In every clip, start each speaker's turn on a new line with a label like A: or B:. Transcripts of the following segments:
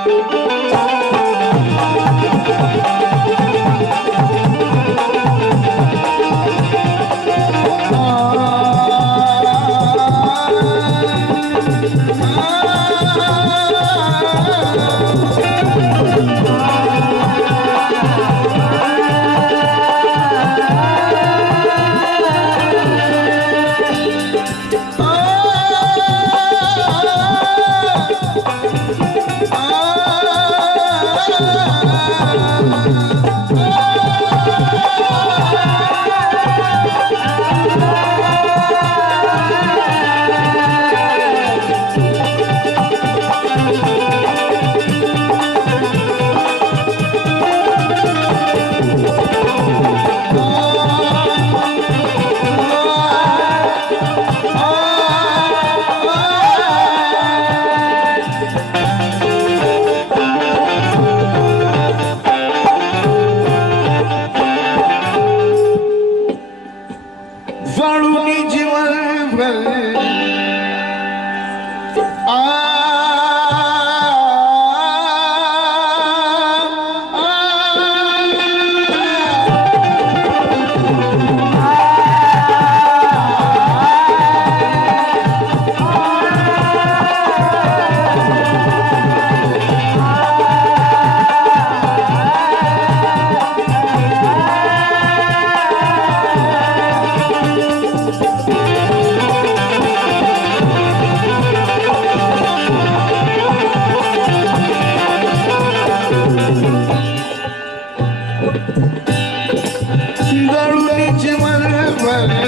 A: Ah! ah, ah. well the religion will well, well.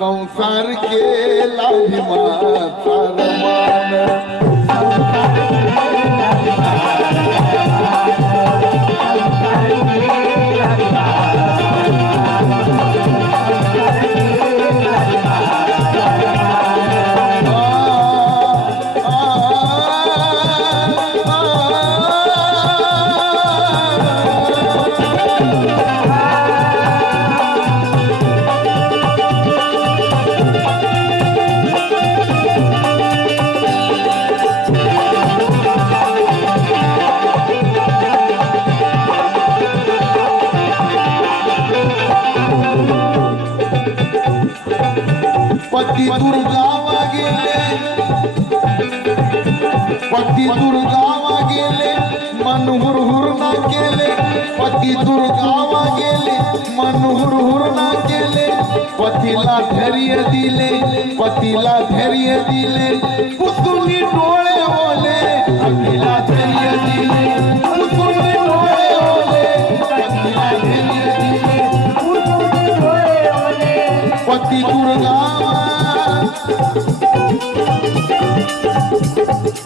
A: संसार केला भीमा मान पति दुर्गा गेले पति दुर्गा गेले मन हुर हुर ना केले पति दुर्गा गेले मन हुर हुर ना केले पतिला धैर्य दिले पतिला धैर्य दिले पुतुली डोळे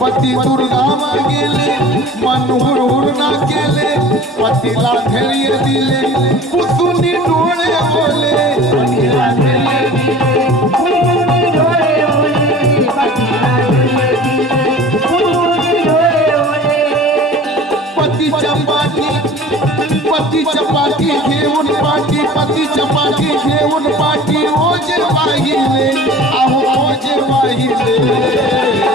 A: पति दुर्गा मांगेले मन हुर हुर ना केले पति लाथेलिए दिले दिले कुसुनी डोले बोले पति लाथेलिए दिले पति चपाती पति पाटी पति चपाती घेउन पाटी ओजे माहिले आहो ओजे माहिले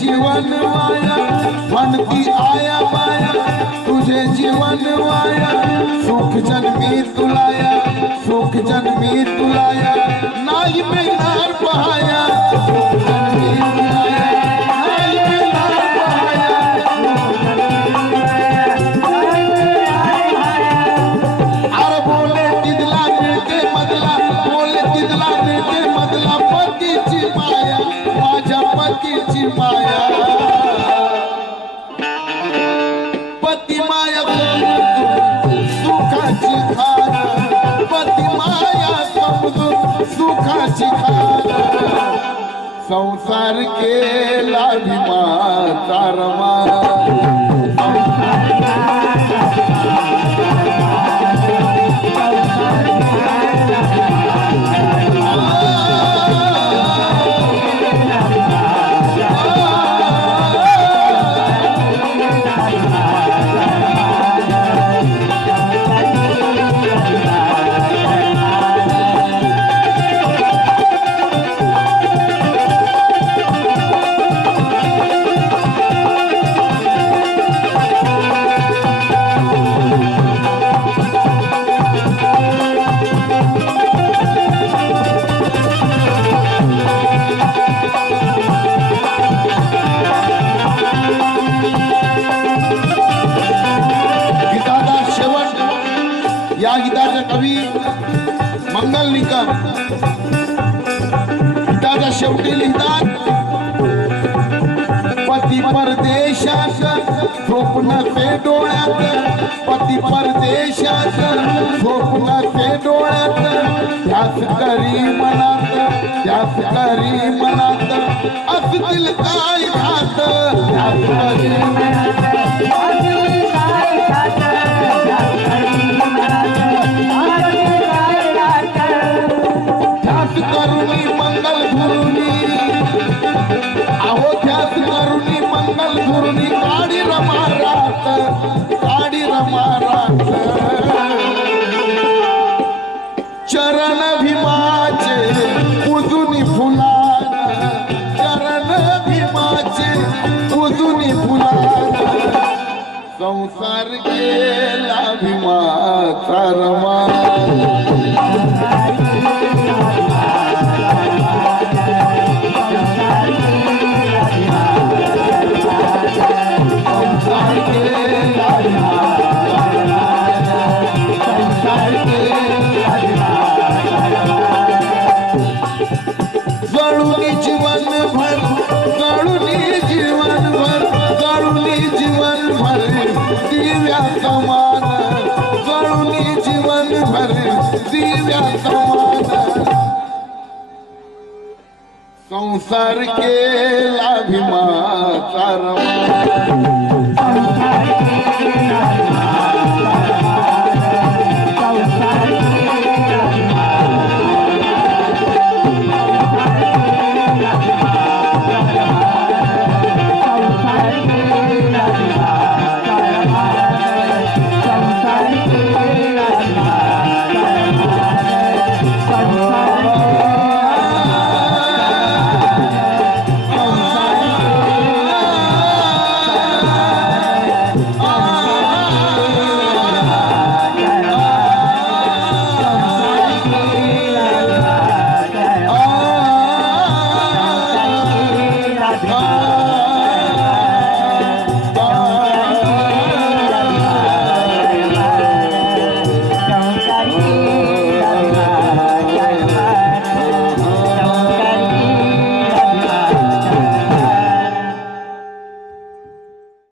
A: जीवन माया मन की आया संसार केला भीमा चारमा शेवटी लिहितात पती परदेशात स्वप्न ते डोळ्यात पती परदेशात स्वप्न ते डोळ्यात त्याच करी मनात त्याच करी मनात असतील काय खात त्याच करी मनात Rama संसार के अभिमान